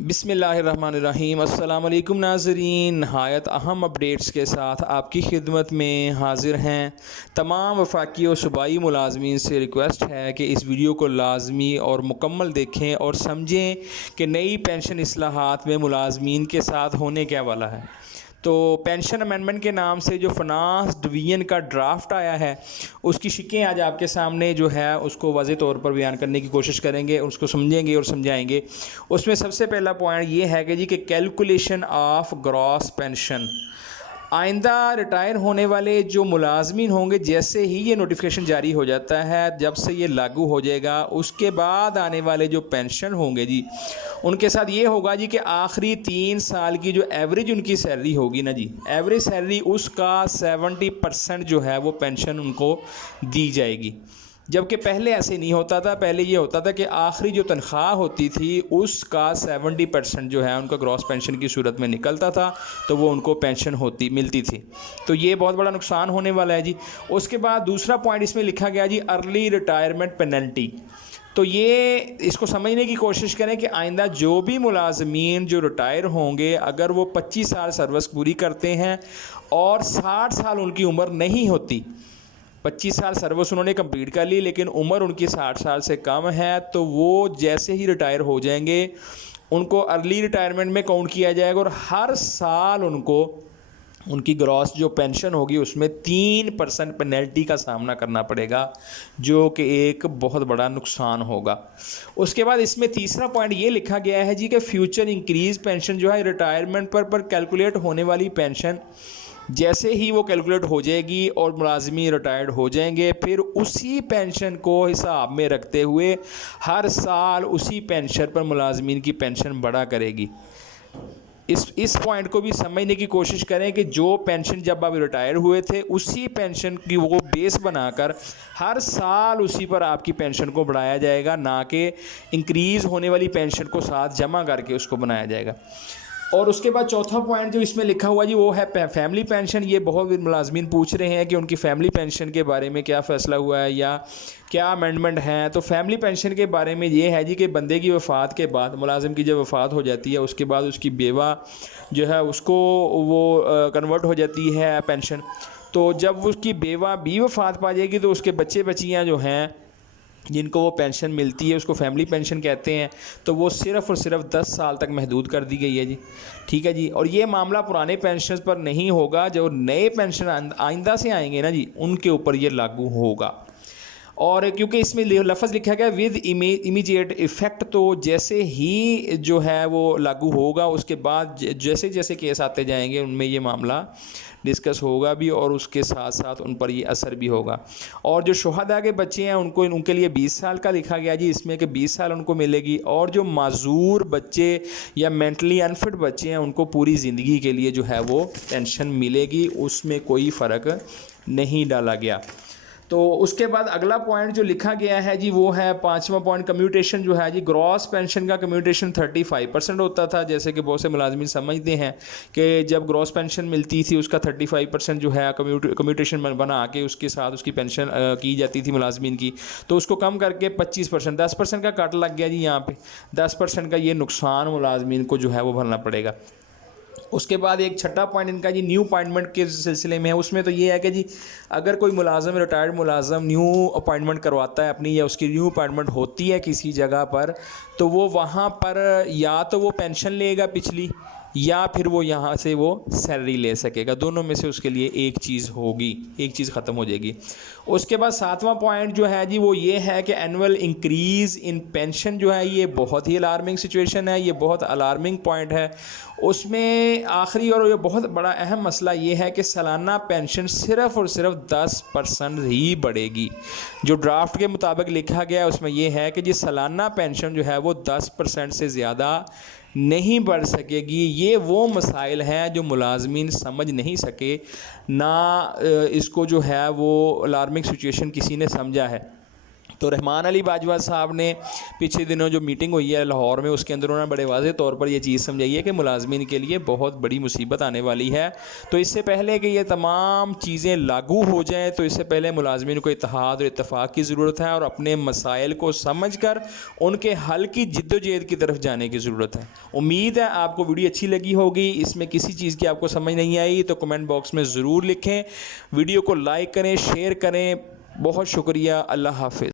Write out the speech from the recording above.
बिस्मिल्लाहिर्रहमानिर्रहीम। अस्सलाम वालेकुम नाज़रीन, नहायत अहम अपडेट्स के साथ आपकी खिदमत में हाज़िर हैं। तमाम वफाकी और सूबाई मुलाजमीन से रिक्वेस्ट है कि इस वीडियो को लाजमी और मुकम्मल देखें और समझें कि नई पेंशन इस्लाहात में मुलाजमीन के साथ होने क्या वाला है। तो पेंशन अमेंडमेंट के नाम से जो फाइनेंस डिवीज़न का ड्राफ्ट आया है, उसकी शिकें आज आपके सामने जो है उसको वाज़ेह तौर पर बयान करने की कोशिश करेंगे, उसको समझेंगे और समझाएंगे। उसमें सबसे पहला पॉइंट ये है कि जी कि कैलकुलेशन ऑफ ग्रॉस पेंशन। आइंदा रिटायर होने वाले जो मुलाजमीन होंगे, जैसे ही ये नोटिफिकेशन जारी हो जाता है, जब से ये लागू हो जाएगा, उसके बाद आने वाले जो पेंशन होंगे जी, उनके साथ ये होगा जी कि आखिरी 3 साल की जो एवरेज उनकी सैलरी होगी ना जी, एवरेज सैलरी उसका 70% जो है वो पेंशन उनको दी जाएगी। जबकि पहले ऐसे नहीं होता था। पहले ये होता था कि आखिरी जो तनख्वाह होती थी उसका 70% जो है उनका ग्रॉस पेंशन की सूरत में निकलता था, तो वो उनको पेंशन मिलती थी। तो ये बहुत बड़ा नुकसान होने वाला है जी। उसके बाद दूसरा पॉइंट इसमें लिखा गया जी, अर्ली रिटायरमेंट पेनल्टी। तो ये इसको समझने की कोशिश करें कि आइंदा जो भी मुलाजमीन जो रिटायर होंगे, अगर वो 25 साल सर्विस पूरी करते हैं और 60 साल उनकी उम्र नहीं होती, 25 साल सर्विस उन्होंने कंप्लीट कर ली लेकिन उम्र उनकी 60 साल से कम है, तो वो जैसे ही रिटायर हो जाएंगे उनको अर्ली रिटायरमेंट में काउंट किया जाएगा और हर साल उनको उनकी ग्रॉस जो पेंशन होगी उसमें 3% पेनल्टी का सामना करना पड़ेगा, जो कि एक बहुत बड़ा नुकसान होगा। उसके बाद इसमें तीसरा पॉइंट ये लिखा गया है जी कि फ्यूचर इंक्रीज पेंशन जो है, रिटायरमेंट पर कैलकुलेट होने वाली पेंशन जैसे ही वो कैलकुलेट हो जाएगी और मुलाजमी रिटायर्ड हो जाएंगे, फिर उसी पेंशन को हिसाब में रखते हुए हर साल उसी पेंशन पर मुलाजमीन की पेंशन बढ़ा करेगी। इस पॉइंट को भी समझने की कोशिश करें कि जो पेंशन जब आप रिटायर हुए थे उसी पेंशन की वो बेस बनाकर हर साल उसी पर आपकी पेंशन को बढ़ाया जाएगा, ना कि इंक्रीज़ होने वाली पेंशन को साथ जमा करके उसको बनाया जाएगा। और उसके बाद चौथा पॉइंट जो इसमें लिखा हुआ जी वो है फैमिली पेंशन। ये बहुत मुलाजमीन पूछ रहे हैं कि उनकी फैमिली पेंशन के बारे में क्या फ़ैसला हुआ है या क्या अमेंडमेंट हैं। तो फैमिली पेंशन के बारे में ये है जी कि बंदे की वफ़ात के बाद, मुलाजिम की जब वफ़ात हो जाती है उसके बाद उसकी बेवा जो है उसको वो कन्वर्ट हो जाती है पेंशन। तो जब उसकी बेवा भी वफ़ात पा जाएगी तो उसके बच्चे बच्चियाँ जो हैं जिनको वो पेंशन मिलती है उसको फैमिली पेंशन कहते हैं, तो वो सिर्फ़ और सिर्फ 10 साल तक महदूद कर दी गई है जी। ठीक है जी। और ये मामला पुराने पेंशन पर नहीं होगा, जो नए पेंशन आइंदा से आएंगे ना जी उनके ऊपर ये लागू होगा। और क्योंकि इसमें लफ्ज़ लिखा गया विद इमीडिएट इफ़ेक्ट, तो जैसे ही जो है वो लागू होगा उसके बाद जैसे जैसे केस आते जाएंगे उनमें ये मामला डिस्कस होगा भी और उसके साथ साथ उन पर ये असर भी होगा। और जो शुहदा के बच्चे हैं उनके लिए 20 साल का लिखा गया जी इसमें कि 20 साल उनको मिलेगी। और जो माजूर बच्चे या मेंटली अनफिट बच्चे हैं उनको पूरी ज़िंदगी के लिए जो है वो पेंशन मिलेगी, उसमें कोई फ़र्क नहीं डाला गया। तो उसके बाद अगला पॉइंट जो लिखा गया है जी वो है 5वां पॉइंट, कम्यूटेशन जो है जी। ग्रॉस पेंशन का कम्यूटेशन 35% होता था, जैसे कि बहुत से मुलाजमीन समझते हैं कि जब ग्रॉस पेंशन मिलती थी उसका 35% जो है कम्यूटेशन बना के उसके साथ उसकी पेंशन की जाती थी मुलाजमीन की, तो उसको कम करके 25%, 10% का कट लग गया जी। यहाँ पे 10% का ये नुकसान मुलाजमीन को जो है वो भरना पड़ेगा। उसके बाद एक छठा पॉइंट इनका जी न्यू अपॉइंटमेंट के सिलसिले में है। उसमें तो ये है कि जी अगर कोई मुलाजम, रिटायर्ड मुलाजम न्यू अपॉइंटमेंट करवाता है अपनी, या उसकी न्यू अपॉइंटमेंट होती है किसी जगह पर, तो वो वहाँ पर या तो वो पेंशन लेगा पिछली, या फिर वो यहाँ से वो सैलरी ले सकेगा। दोनों में से उसके लिए एक चीज़ होगी, एक चीज़ ख़त्म हो जाएगी। उसके बाद 7वां पॉइंट जो है जी वो ये है कि एनुअल इंक्रीज़ इन पेंशन जो है ये बहुत ही अलार्मिंग सिचुएशन है, ये बहुत अलार्मिंग पॉइंट है। उसमें आखिरी और ये बहुत बड़ा अहम मसला ये है कि सालाना पेंशन सिर्फ़ और सिर्फ 10% ही बढ़ेगी। जो ड्राफ्ट के मुताबिक लिखा गया है उसमें यह है कि जी सालाना पेंशन जो है वो 10% से ज़्यादा नहीं बढ़ सकेगी। ये वो मसाइल हैं जो मुलाजमीन समझ नहीं सके, ना इसको जो है वो अलार्मिंग सिचुएशन किसी ने समझा है। तो रहमान अली बाजवा साहब ने पिछले दिनों जो मीटिंग हुई है लाहौर में, उसके अंदर उन्होंने बड़े वाज़ेह तौर पर ये चीज़ समझाई है कि मुलाजमीन के लिए बहुत बड़ी मुसीबत आने वाली है। तो इससे पहले कि ये तमाम चीज़ें लागू हो जाएँ, तो इससे पहले मुलाजमीन को इत्तेहाद और इत्तफाक़ की ज़रूरत है और अपने मसाइल को समझ कर उनके हल की जिद्दोजहद की तरफ जाने की ज़रूरत है। उम्मीद है आपको वीडियो अच्छी लगी होगी। इसमें किसी चीज़ की आपको समझ नहीं आई तो कमेंट बॉक्स में ज़रूर लिखें। वीडियो को लाइक करें, शेयर करें। बहुत शुक्रिया। अल्लाह हाफ़िज़।